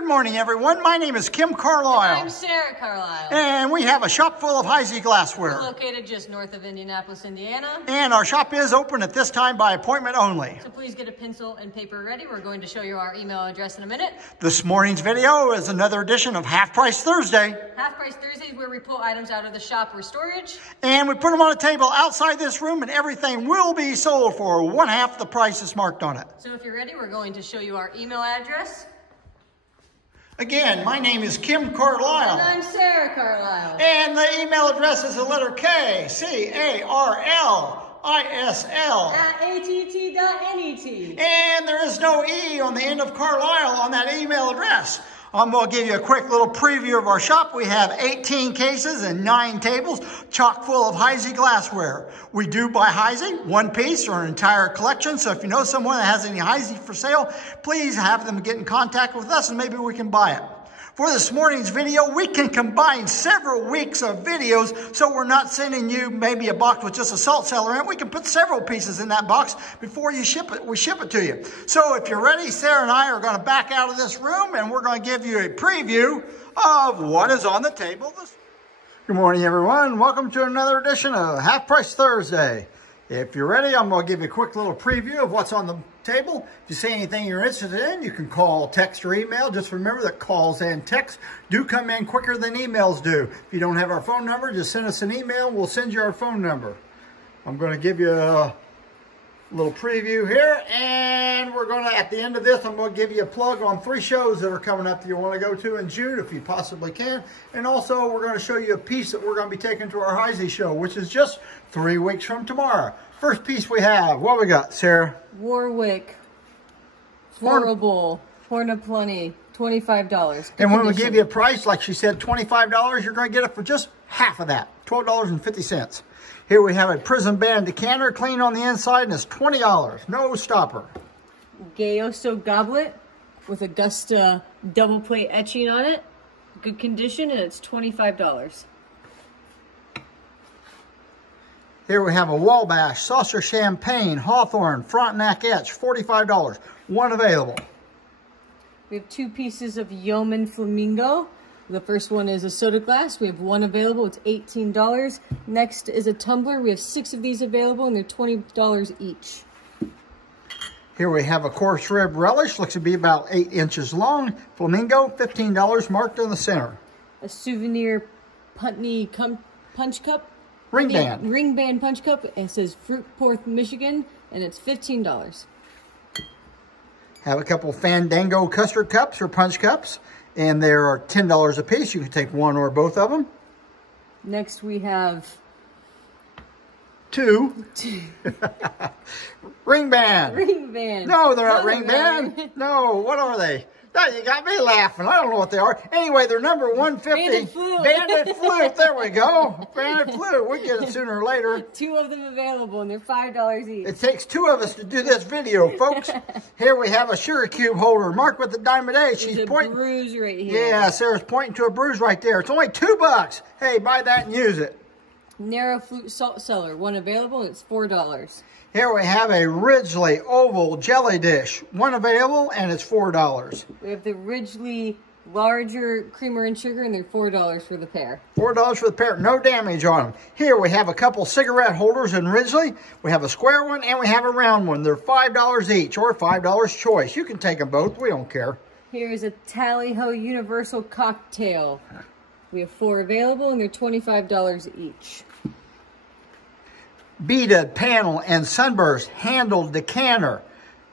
Good morning, everyone. My name is Kim Carlisle. I'm Sarah Carlisle. And we have a shop full of Heisey glassware. We're located just north of Indianapolis, Indiana. And our shop is open at this time by appointment only. So please get a pencil and paper ready. We're going to show you our email address in a minute. This morning's video is another edition of Half Price Thursday. Half Price Thursday is where we pull items out of the shop for storage. And we put them on a table outside this room, and everything will be sold for one half the price that's marked on it. So if you're ready, we're going to show you our email address. Again, my name is Kim Carlisle. And I'm Sarah Carlisle. And the email address is the letter K, C-A-R-L-I-S-L. At att.net. And there is no E on the end of Carlisle on that email address. I'm going to give you a quick little preview of our shop. We have 18 cases and 9 tables, chock full of Heisey glassware. We do buy Heisey, one piece or an entire collection. So if you know someone that has any Heisey for sale, please have them get in contact with us and maybe we can buy it. For this morning's video, we can combine several weeks of videos, so we're not sending you maybe a box with just a salt cellar in it. We can put several pieces in that box before you ship it. We ship it to you. So if you're ready, Sarah and I are going to back out of this room, and we're going to give you a preview of what is on the table. Good morning, everyone. Welcome to another edition of Half Price Thursday. If you're ready, I'm going to give you a quick little preview of what's on the table. If you see anything you're interested in, you can call, text, or email. Just remember that calls and texts do come in quicker than emails do. If you don't have our phone number, just send us an email. We'll send you our phone number. I'm going to give you a little preview here, and we're going to, at the end of this, I'm going to give you a plug on 3 shows that are coming up that you want to go to in June if you possibly can. And also, we're going to show you a piece that we're going to be taking to our Heisey show, which is just 3 weeks from tomorrow. First piece we have, what we got, Sarah? Warwick. Horrible. Horn of Plenty. $25. And when we give you a price, like she said, $25, you're going to get it for just half of that, $12.50. Here we have a Prison Band decanter, clean on the inside, and it's $20. No stopper. Gayoso goblet with Augusta double plate etching on it. Good condition, and it's $25. Here we have a Wabash Saucer Champagne Hawthorne front neck etch, $45. One available. We have 2 pieces of Yeoman Flamingo. The first one is a soda glass. We have 1 available. It's $18. Next is a tumbler. We have 6 of these available, and they're $20 each. Here we have a coarse rib relish. Looks to be about 8 inches long. Flamingo, $15, marked in the center. A souvenir Putney punch cup. Ring band. Ring band punch cup. It says Fruitport, Michigan, and it's $15. Have a couple Fandango custard cups or punch cups, and they are $10 a piece. You can take one or both of them. Next we have 2. Ring band. Ring band. No, they're not ring band. No, what are they? No, you got me laughing. I don't know what they are. Anyway, they're number 150. Banded flute. Banded flute. There we go. Banded flute. We get it sooner or later. 2 of them available, and they're $5 each. It takes 2 of us to do this video, folks. Here we have a sugar cube holder marked with the diamond A. She's pointing. Bruise right here. Yeah, Sarah's pointing to a bruise right there. It's only $2. Hey, buy that and use it. Narrow flute salt cellar. 1 available, and it's $4. Here we have a Ridgely oval jelly dish. 1 available, and it's $4. We have the Ridgely larger creamer and sugar, and they're $4 for the pair. $4 for the pair. No damage on them. Here we have a couple cigarette holders in Ridgely. We have a square one, and we have a round one. They're $5 each, or $5 choice. You can take them both. We don't care. Here is a Tally-Ho Universal Cocktail. We have 4 available, and they're $25 each. Beaded panel and sunburst handled decanter.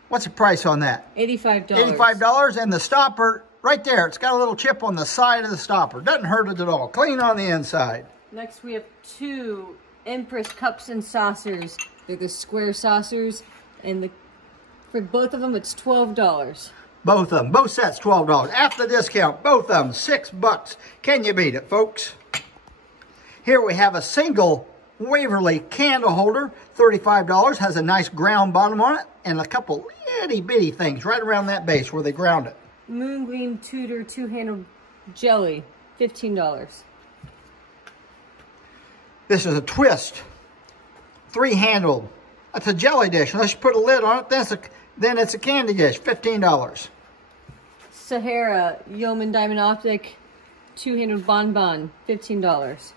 What's the price on that? $85. $85, and the stopper right there. It's got a little chip on the side of the stopper. Doesn't hurt it at all. Clean on the inside. Next we have 2 Empress cups and saucers. They're the square saucers, and for both of them it's $12. Both of them. Both sets $12. After the discount, both of them $6. Can you beat it, folks? Here we have a single Waverly candle holder, $35, has a nice ground bottom on it, and a couple itty bitty things right around that base where they ground it. Moongleam Tudor 2-handled jelly, $15. This is a twist, 3-handled. That's a jelly dish. Unless you put a lid on it, then it's a candy dish, $15. Sahara Yeoman Diamond Optic two-handled bonbon, $15.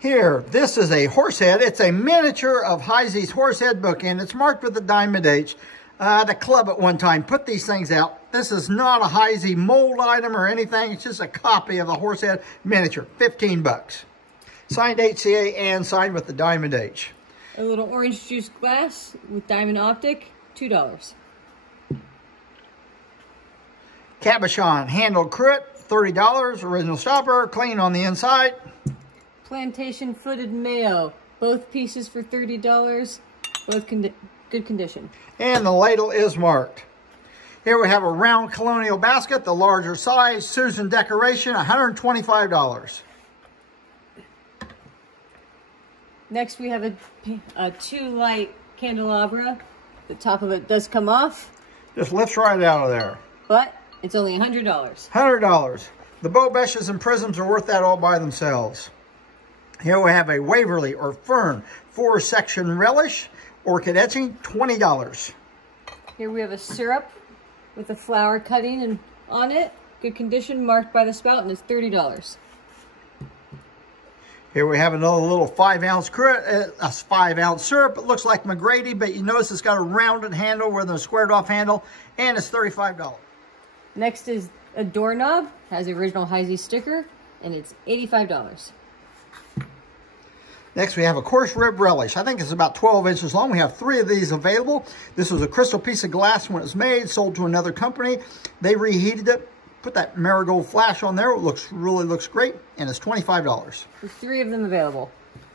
Here, this is a horse head. It's a miniature of Heisey's horse head book, and it's marked with the Diamond H. The club at one time put these things out. This is not a Heisey mold item or anything. It's just a copy of the horse head miniature, 15 bucks. Signed HCA and signed with the Diamond H. A little orange juice glass with Diamond Optic, $2. Cabochon handled cruet, $30. Original stopper, clean on the inside. Plantation footed mayo, both pieces for $30, both good condition. And the ladle is marked. Here we have a round colonial basket, the larger size, Susan decoration, $125. Next we have a 2-light candelabra. The top of it does come off. Just lifts right out of there. But it's only $100. $100. The bow meshes and prisms are worth that all by themselves. Here we have a Waverly or Fern 4-section relish, orchid etching, $20. Here we have a syrup with a flower cutting on it. Good condition, marked by the spout, and it's $30. Here we have another little 5-ounce cruet, a 5-ounce syrup. It looks like McGrady, but you notice it's got a rounded handle with a squared off handle, and it's $35. Next is a doorknob, has the original Heisey sticker, and it's $85. Next, we have a coarse rib relish. I think it's about 12 inches long. We have 3 of these available. This was a crystal piece of glass when it was made, sold to another company. They reheated it, put that marigold flash on there. It really looks great, and it's $25. There's 3 of them available.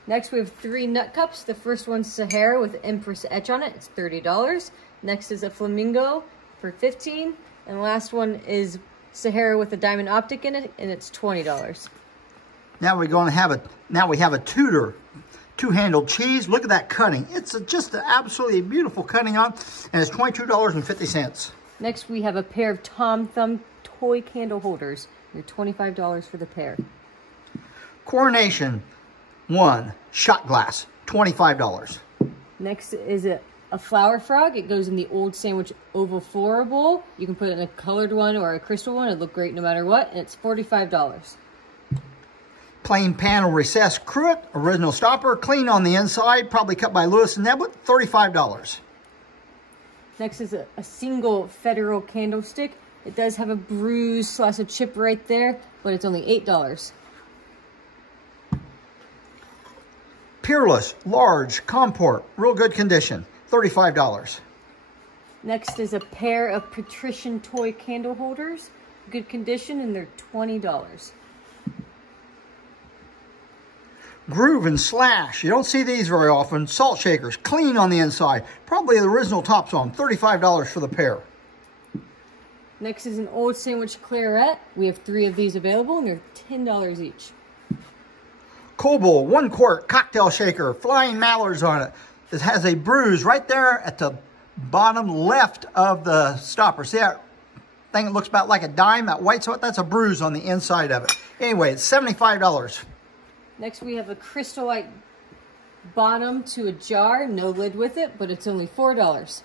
Next, we have 3 nut cups. The first one's Sahara with Empress etch on it. It's $30. Next is a Flamingo for $15. And the last one is Sahara with a Diamond Optic in it, and it's $20. Now we have a Tudor 2-handled cheese. Look at that cutting. It's just an absolutely beautiful cutting on, and it's $22.50. Next, we have a pair of Tom Thumb toy candle holders. They're $25 for the pair. Coronation 1 shot glass, $25. Next is a flower frog. It goes in the old sandwich oval floral bowl. You can put it in a colored one or a crystal one. It'd look great no matter what, and it's $45. Plain panel recessed cruet, original stopper, clean on the inside, probably cut by Lewis and Neblett, $35. Next is a single federal candlestick. It does have a bruise / a chip right there, but it's only $8. Peerless, large, comport, real good condition, $35. Next is a pair of patrician toy candle holders, good condition, and they're $20. Groove and Slash. You don't see these very often. Salt shakers, clean on the inside. Probably the original tops on, $35 for the pair. Next is an old sandwich claret. We have 3 of these available, and they're $10 each. Coble 1 quart cocktail shaker, flying mallards on it. It has a bruise right there at the bottom left of the stopper. See that thing that looks about like a dime, that white spot? That's a bruise on the inside of it. Anyway, it's $75. Next, we have a crystallite bottom to a jar, no lid with it, but it's only $4.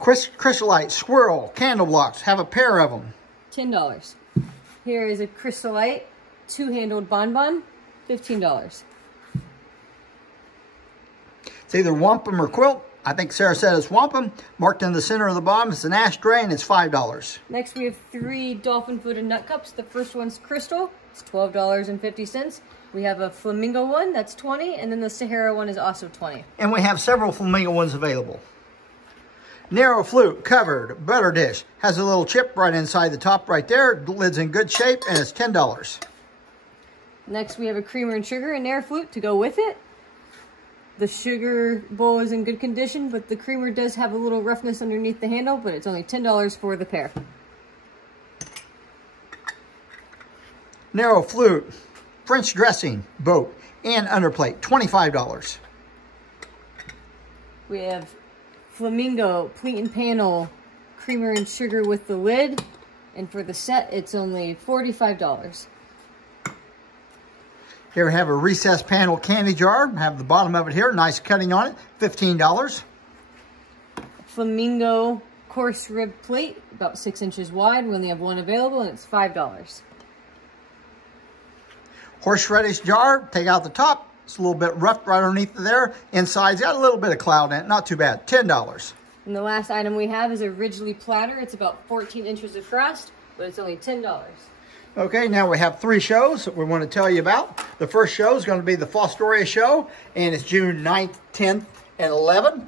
Crystallite swirl candle blocks, have a pair of them. $10. Here is a crystallite 2-handled bonbon, $15. It's either wampum or quilt. I think Sarah said it's wampum. Marked in the center of the bottom, it's an ashtray, and it's $5. Next, we have 3 dolphin-footed nut cups. The first one's crystal. It's $12.50. We have a flamingo one, that's $20, and then the Sahara one is also $20. And we have several flamingo ones available. Narrow flute, covered, butter dish. Has a little chip right inside the top right there. The lid's in good shape, and it's $10. Next, we have a creamer and sugar and air flute to go with it. The sugar bowl is in good condition, but the creamer does have a little roughness underneath the handle, but it's only $10 for the pair. Narrow flute, French dressing, boat, and underplate, $25. We have flamingo, pleat and panel, creamer and sugar with the lid, and for the set, it's only $45. Here we have a recessed panel candy jar. Have the bottom of it here, nice cutting on it, $15. Flamingo coarse rib plate, about 6 inches wide. We only have one available, and it's $5. Horseradish jar, take out the top. It's a little bit rough right underneath there. Inside's got a little bit of cloud in it, not too bad, $10. And the last item we have is a Ridgely platter. It's about 14 inches across, but it's only $10. Okay, now we have 3 shows that we want to tell you about. The first show is going to be the Fostoria show, and it's June 9th, 10th, and 11th.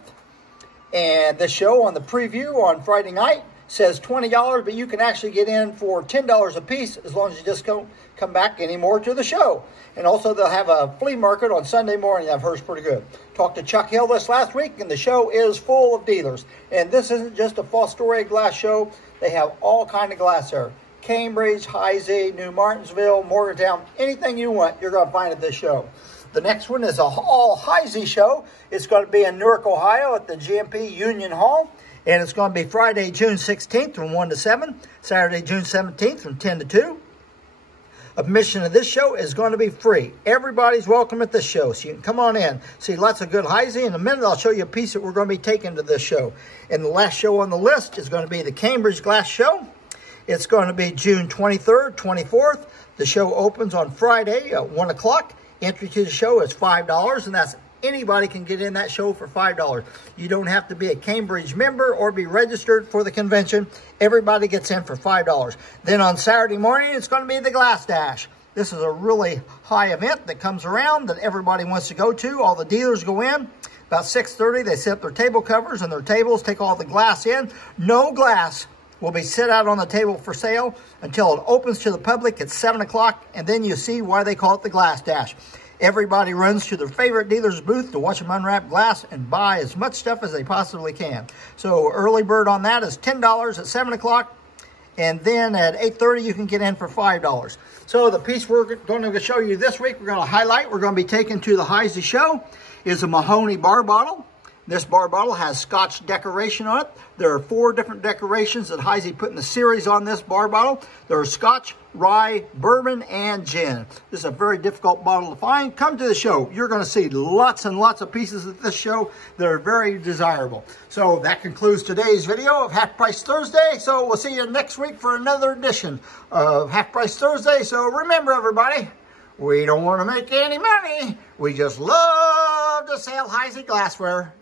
And this show on the preview on Friday night says $20, but you can actually get in for $10 a piece as long as you just don't come back anymore to the show. And also they'll have a flea market on Sunday morning. I've heard is pretty good. Talked to Chuck Hill this last week, and the show is full of dealers. And this isn't just a Fostoria glass show. They have all kind of glass there. Cambridge, Heisey, New Martinsville, Morgantown, anything you want, you're going to find at this show. The next one is a all Heisey show. It's going to be in Newark, Ohio at the GMP Union Hall. And it's going to be Friday, June 16th from 1 to 7, Saturday, June 17th from 10 to 2. Admission to this show is going to be free. Everybody's welcome at this show, so you can come on in. See lots of good Heisey. In a minute, I'll show you a piece that we're going to be taking to this show. And the last show on the list is going to be the Cambridge Glass Show. It's going to be June 23rd, 24th. The show opens on Friday at 1 o'clock. Entry to the show is $5, and that's anybody can get in that show for $5. You don't have to be a Cambridge member or be registered for the convention. Everybody gets in for $5. Then on Saturday morning, it's going to be the Glass Dash. This is a really high event that comes around that everybody wants to go to. All the dealers go in. About 6:30, they set their table covers and their tables, take all the glass in. No glass will be set out on the table for sale until it opens to the public at 7 o'clock, and then you see why they call it the Glass Dash. Everybody runs to their favorite dealer's booth to watch them unwrap glass and buy as much stuff as they possibly can. So early bird on that is $10 at 7 o'clock, and then at 8:30 you can get in for $5. So the piece we're going to show you this week, we're going to highlight, we're going to be taking to the Heisey show, is a mahogany bar bottle. This bar bottle has Scotch decoration on it. There are 4 different decorations that Heisey put in the series on this bar bottle. There are Scotch, rye, bourbon, and gin. This is a very difficult bottle to find. Come to the show. You're going to see lots and lots of pieces at this show that are very desirable. So that concludes today's video of Half Price Thursday. So we'll see you next week for another edition of Half Price Thursday. So remember, everybody, we don't want to make any money. We just love to sell Heisey glassware.